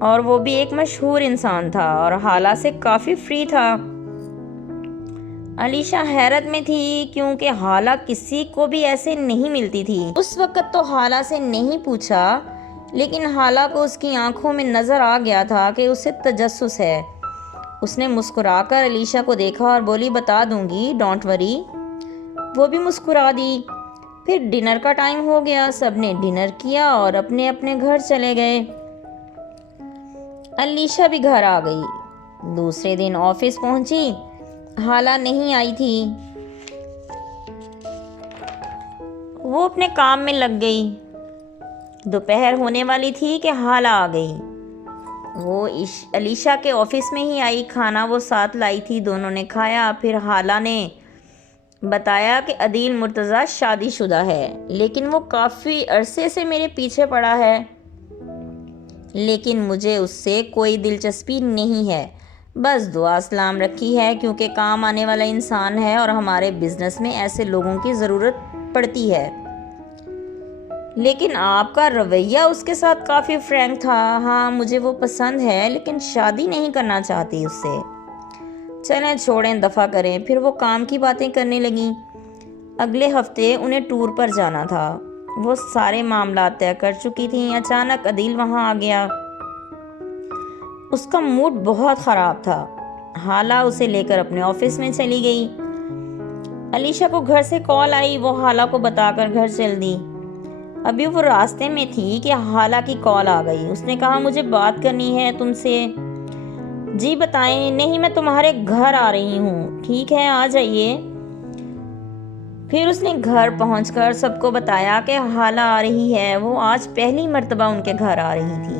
اور وہ بھی ایک مشہور انسان تھا اور حالہ سے کافی فری تھا۔ علیشہ حیرت میں تھی کیونکہ حالہ کسی کو بھی ایسے نہیں ملتی تھی۔ اس وقت تو حالہ سے نہیں پوچھا، لیکن حالہ کو اس کی آنکھوں میں نظر آ گیا تھا کہ اسے تجسس ہے۔ اس نے مسکرا کر علیشہ کو دیکھا اور بولی بتا دوں گی، ڈونٹ وری۔ وہ بھی مسکرا دی۔ پھر ڈنر کا ٹائم ہو گیا، سب نے ڈنر کیا اور اپنے اپنے گھر چلے گئے۔ علیشہ بھی گھر آ گئی۔ دوسرے دن آفس پہنچی، حالہ نہیں آئی تھی۔ وہ اپنے کام میں لگ گئی۔ دوپہر ہونے والی تھی کہ حالہ آ گئی۔ وہ علیشہ کے آفس میں ہی آئی، کھانا وہ ساتھ لائی تھی، دونوں نے کھایا۔ پھر حالہ نے بتایا کہ عدیل مرتضیٰ شادی شدہ ہے، لیکن وہ کافی عرصے سے میرے پیچھے پڑا ہے، لیکن مجھے اس سے کوئی دلچسپی نہیں ہے، بس دعا سلام رکھی ہے کیونکہ کام آنے والا انسان ہے اور ہمارے بزنس میں ایسے لوگوں کی ضرورت پڑتی ہے۔ لیکن آپ کا رویہ اس کے ساتھ کافی فرینک تھا۔ ہاں مجھے وہ پسند ہے، لیکن شادی نہیں کرنا چاہتی اس سے۔ چلیں چھوڑیں، دفع کریں۔ پھر وہ کام کی باتیں کرنے لگیں۔ اگلے ہفتے انہیں ٹور پر جانا تھا۔ وہ سارے معاملات طے کر چکی تھیں۔ اچانک عدیل وہاں آ گیا۔ اس کا موڈ بہت خراب تھا۔ حالہ اسے لے کر اپنے آفس میں چلی گئی۔ علیشہ کو گھر سے کال آئی، وہ حالہ کو بتا کر گھر چل دی۔ ابھی وہ راستے میں تھی کہ حالہ کی کال آ گئی۔ اس نے کہا مجھے بات کرنی ہے تم سے۔ جی بتائیں۔ نہیں میں تمہارے گھر آ رہی ہوں۔ ٹھیک ہے آ جائیے۔ پھر اس نے گھر پہنچ کر سب کو بتایا کہ حالہ آ رہی ہے۔ وہ آج پہلی مرتبہ ان کے گھر آ رہی تھی۔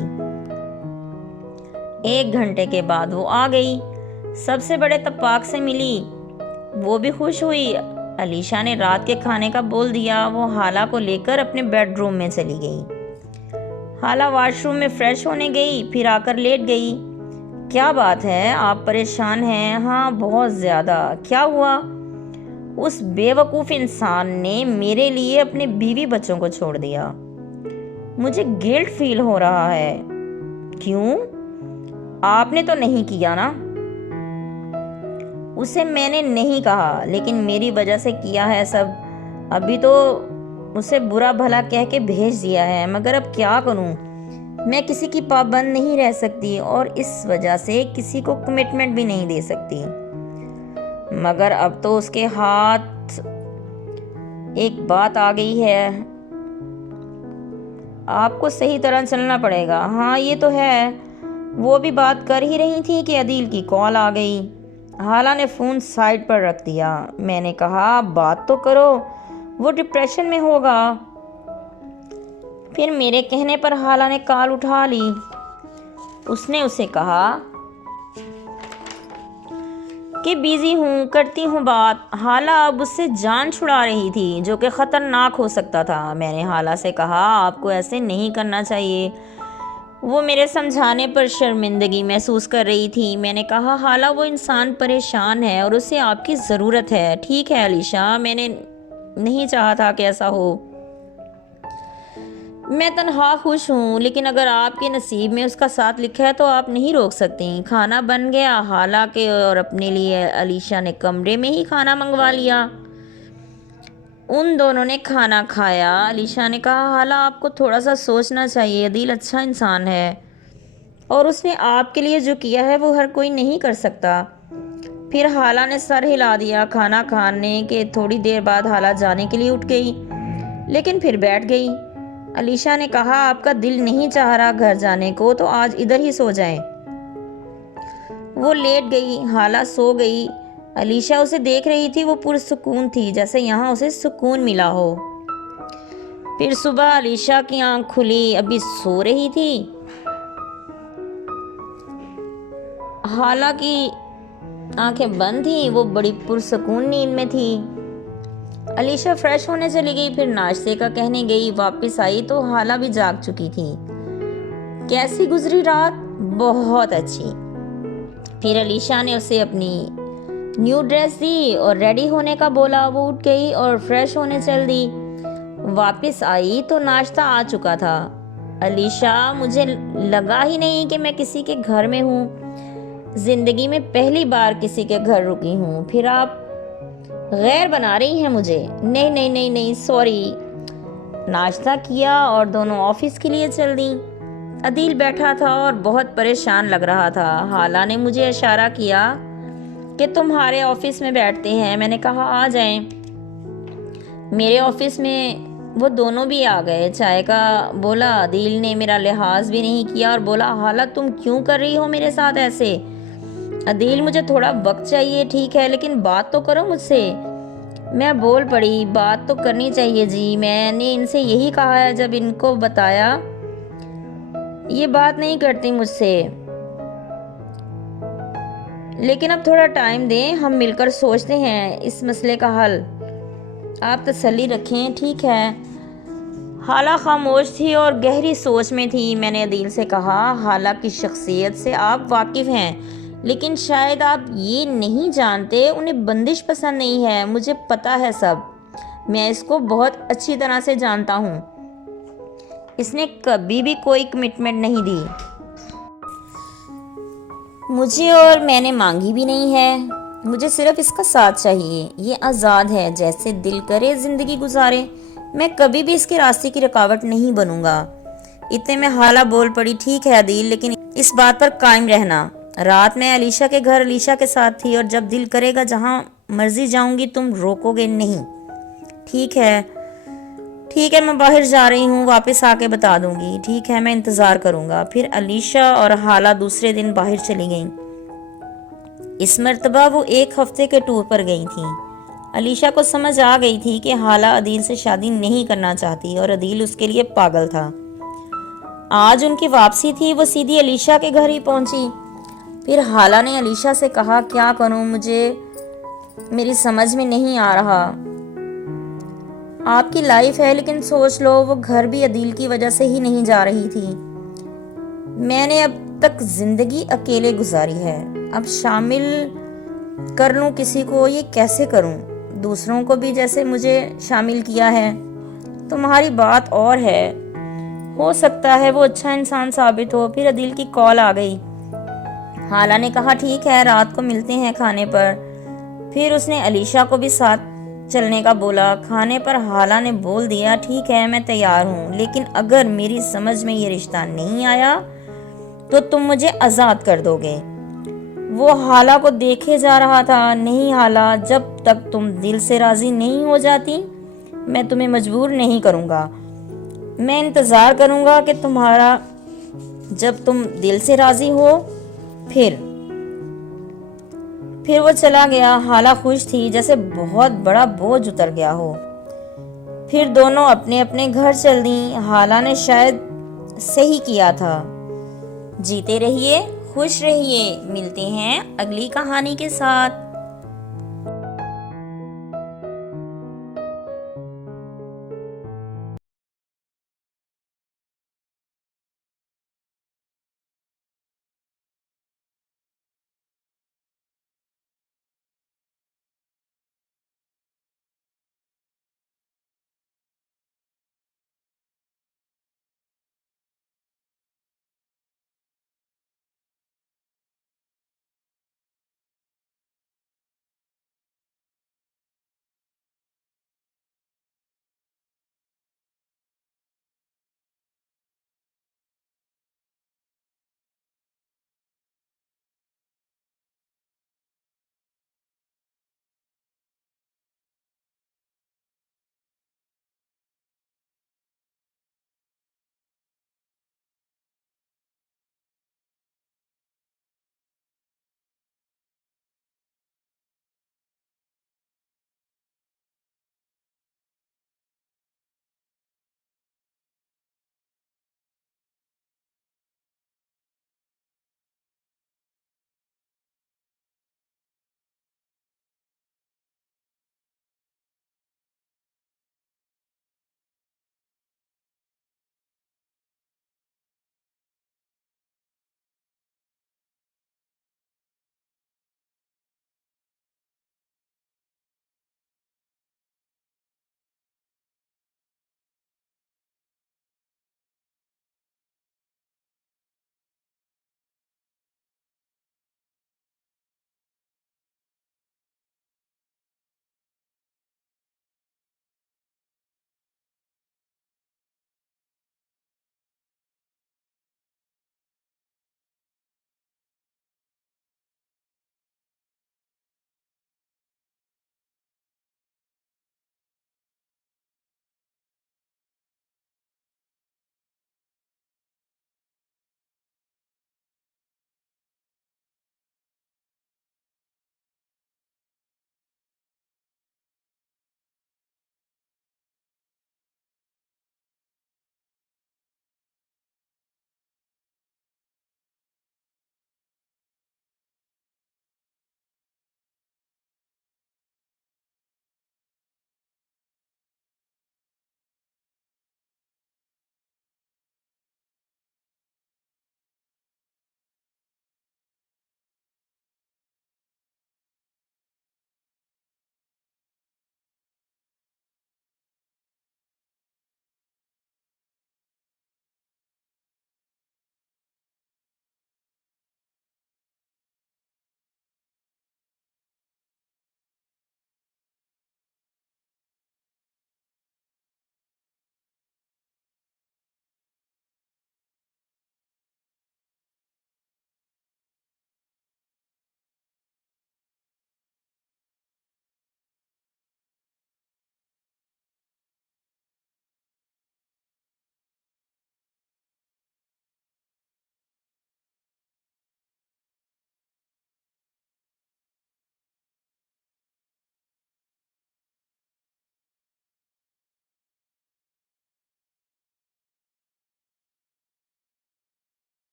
1 گھنٹے کے بعد وہ آ گئی، سب سے بڑے تپاک سے ملی۔ وہ بھی خوش ہوئی۔ علیشہ نے رات کے کھانے کا بول دیا۔ وہ حالہ کو لے کر اپنے بیڈ روم میں چلی گئی۔ حالہ واش روم میں فریش ہونے گئی، پھر آ کر لیٹ گئی۔ کیا بات ہے، آپ پریشان ہیں؟ ہاں بہت زیادہ۔ کیا ہوا؟ اس بے وقوف انسان نے میرے لیے اپنے بیوی بچوں کو چھوڑ دیا۔ مجھے گلٹ فیل ہو رہا ہے۔ کیوں؟ آپ نے تو نہیں کیا نا؟ اسے میں نے نہیں کہا، لیکن میری وجہ سے کیا ہے سب۔ ابھی تو اسے برا بھلا کہہ کے بھیج دیا ہے، مگر اب کیا کروں؟ میں کسی کی پابند نہیں رہ سکتی اور اس وجہ سے کسی کو کمٹمنٹ بھی نہیں دے سکتی۔ مگر اب تو اس کے ہاتھ ایک بات آ گئی ہے، آپ کو صحیح طرح چلنا پڑے گا۔ ہاں یہ تو ہے۔ وہ بھی بات کر ہی رہی تھی کہ عدیل کی کال آ گئی۔ حالہ نے فون سائڈ پر رکھ دیا۔ میں نے کہا بات تو کرو، وہ ڈپریشن میں ہوگا۔ پھر میرے کہنے پر حالہ نے کال اٹھا لی۔ اس نے اسے کہا کہ بیزی ہوں، کرتی ہوں بات۔ حالہ اب اس سے جان چھڑا رہی تھی، جو کہ خطرناک ہو سکتا تھا۔ میں نے حالہ سے کہا آپ کو ایسے نہیں کرنا چاہیے۔ وہ میرے سمجھانے پر شرمندگی محسوس کر رہی تھی۔ میں نے کہا حالہ وہ انسان پریشان ہے اور اسے آپ کی ضرورت ہے۔ ٹھیک ہے علیشہ، میں نے نہیں چاہا تھا کہ ایسا ہو۔ میں تنہا خوش ہوں، لیکن اگر آپ کے نصیب میں اس کا ساتھ لکھا ہے تو آپ نہیں روک سکتی۔ کھانا بن گیا۔ حالہ کے اور اپنے لیے علیشہ نے کمرے میں ہی کھانا منگوا لیا۔ ان دونوں نے کھانا کھایا۔ علیشہ نے کہا حالہ آپ کو تھوڑا سا سوچنا چاہیے، عدیل اچھا انسان ہے اور اس نے آپ کے لیے جو کیا ہے وہ ہر کوئی نہیں کر سکتا۔ پھر حالہ نے سر ہلا دیا۔ کھانا کھانے کے تھوڑی دیر بعد حالہ جانے کے لیے اٹھ گئی، لیکن پھر بیٹھ گئی۔ علیشہ نے کہا آپ کا دل نہیں چاہ رہا گھر جانے کو تو آج ادھر ہی سو جائیں۔ وہ لیٹ گئی۔ حالہ سو گئی۔ علیشہ اسے دیکھ رہی تھی، وہ پرسکون تھی، جیسے یہاں اسے سکون ملا ہو۔ پھر صبح علیشہ کی آنکھ کھلی، ابھی سو رہی تھی۔ حالہ کی آنکھیں بند تھیں، وہ بڑی پرسکون نیند میں تھی۔ علیشہ فریش ہونے چلی گئی، پھر ناشتے کا کہنے گئی۔ واپس آئی تو حالہ بھی جاگ چکی تھی۔ کیسی گزری رات؟ بہت اچھی۔ پھر علیشہ نے اسے اپنی نیو ڈریس دی اور ریڈی ہونے کا بولا۔ وہ اٹھ گئی اور فریش ہونے چل دی۔ واپس آئی تو ناشتہ آ چکا تھا۔ علیشا، مجھے لگا ہی نہیں کہ میں کسی کے گھر میں ہوں. زندگی میں پہلی بار کسی کے گھر رکی ہوں. پھر آپ غیر بنا رہی ہیں مجھے. نہیں نہیں نہیں نہیں، سوری. ناشتہ کیا اور دونوں آفس کے لیے چل دیں. عدیل بیٹھا تھا اور بہت پریشان لگ رہا تھا. حالہ نے مجھے اشارہ کیا کہ تمہارے آفس میں بیٹھتے ہیں. میں نے کہا آ جائیں. میرے آفس میں وہ دونوں بھی آ گئے. چائے کا بولا. عدیل نے میرا لحاظ بھی نہیں کیا اور بولا حالہ تم کیوں کر رہی ہو میرے ساتھ ایسے؟ عدیل مجھے تھوڑا وقت چاہیے. ٹھیک ہے لیکن بات تو کرو مجھ سے. میں بول پڑی بات تو کرنی چاہیے جی. میں نے ان سے یہی کہا ہے. جب ان کو بتایا یہ بات نہیں کرتی مجھ سے. لیکن اب تھوڑا ٹائم دیں. ہم مل کر سوچتے ہیں اس مسئلے کا حل. آپ تسلی رکھیں. ٹھیک ہے. حالہ خاموش تھی اور گہری سوچ میں تھی. میں نے عدیل سے کہا حالہ کی شخصیت سے آپ واقف ہیں لیکن شاید آپ یہ نہیں جانتے انہیں بندش پسند نہیں ہے. مجھے پتا ہے سب. میں اس کو بہت اچھی طرح سے جانتا ہوں. اس نے کبھی بھی کوئی کمٹمنٹ نہیں دی مجھے اور میں نے مانگی بھی نہیں ہے. مجھے صرف اس کا ساتھ چاہیے. یہ آزاد ہے. جیسے دل کرے زندگی گزارے. میں کبھی بھی اس کے راستے کی رکاوٹ نہیں بنوں گا. اتنے میں حالہ بول پڑی. ٹھیک ہے عدیل لیکن اس بات پر قائم رہنا. رات میں علیشا کے گھر علیشا کے ساتھ تھی اور جب دل کرے گا جہاں مرضی جاؤں گی. تم روکو گے نہیں. ٹھیک ہے. ٹھیک ہے میں باہر جا رہی ہوں. واپس آ کے بتا دوں گی. ٹھیک ہے میں انتظار کروں گا. پھر علیشا اور حالہ دوسرے دن باہر چلی گئیں. اس مرتبہ وہ 1 ہفتے کے ٹور پر گئی تھیں. علیشا کو سمجھ آ گئی تھی کہ حالہ عدیل سے شادی نہیں کرنا چاہتی اور عدیل اس کے لیے پاگل تھا. آج ان کی واپسی تھی. وہ سیدھی علیشا کے گھر ہی پہنچی. پھر حالہ نے علیشا سے کہا کیا کروں؟ مجھے میری سمجھ میں نہیں آ رہا. آپ کی لائف ہے لیکن سوچ لو وہ گھر بھی عدیل کی وجہ سے ہی نہیں جا رہی تھی. میں نے اب تک زندگی اکیلے گزاری ہے. اب شامل کر لوں کسی کو. یہ کیسے کروں؟ دوسروں کو بھی جیسے مجھے شامل کیا ہے. تمہاری بات اور ہے. ہو سکتا ہے وہ اچھا انسان ثابت ہو. پھر عدیل کی کال آ گئی. حالہ نے کہا ٹھیک ہے رات کو ملتے ہیں کھانے پر. پھر اس نے علیشا کو بھی ساتھ چلنے کا بولا. کھانے پر حالہ نے بول دیا ٹھیک ہے میں تیار ہوں لیکن اگر میری سمجھ میں یہ رشتہ نہیں آیا تو تم مجھے آزاد کر دو گے. وہ حالہ کو دیکھے جا رہا تھا. نہیں حالہ، جب تک تم دل سے راضی نہیں ہو جاتی میں تمہیں مجبور نہیں کروں گا. میں انتظار کروں گا کہ تمہارا جب تم دل سے راضی ہو. پھر وہ چلا گیا. حالہ خوش تھی جیسے بہت بڑا بوجھ اتر گیا ہو. پھر دونوں اپنے اپنے گھر چل دیں. حالہ نے شاید صحیح کیا تھا. جیتے رہیے، خوش رہیے. ملتے ہیں اگلی کہانی کے ساتھ.